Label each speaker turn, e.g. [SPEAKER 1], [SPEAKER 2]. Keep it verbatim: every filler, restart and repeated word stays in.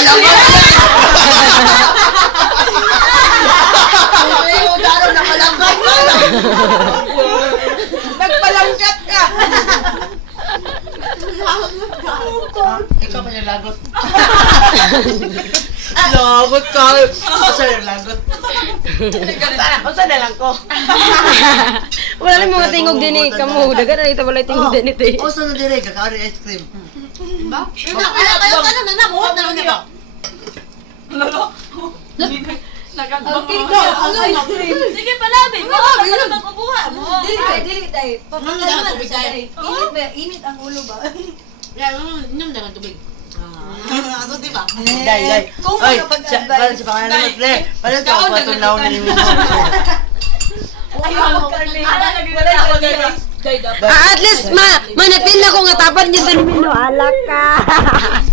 [SPEAKER 1] nakalangkat! Yung daro nakalangkat ka!
[SPEAKER 2] Nagpalangkat ka!
[SPEAKER 1] Ikaw pa yung lagot. Lagot ka! Asa yung lagot?
[SPEAKER 2] Usa na lang ko.
[SPEAKER 3] Wala lang mga tingog din eh. Kamu, dagan na ito wala tingog din ito eh.
[SPEAKER 1] O, saan na dire? Kakaari ice cream.
[SPEAKER 4] Ba? Ano kayo ka naman na? Muhot na lang ba? Okay, go. Ice cream. Sige, palabi. Oo, baka naman kukuha mo.
[SPEAKER 5] Dili tayo, dili tayo.
[SPEAKER 4] Ano na ang tubig tayo?
[SPEAKER 5] Init ba? Init ang ulo ba?
[SPEAKER 4] Yan, inom na lang tubig.
[SPEAKER 1] Aso, di ba?
[SPEAKER 2] Dai, dai.
[SPEAKER 5] Kung
[SPEAKER 1] Oy,
[SPEAKER 5] makapag-advise.
[SPEAKER 1] para sa pangalan naman, Ple. Para sa ako itong naon na nimo.
[SPEAKER 4] Ayaw mo, Carly. Ala, nagwala ako guys.
[SPEAKER 3] Ah, at least ma, manapil na ko nga tapan niya sa nimino. Alak ka.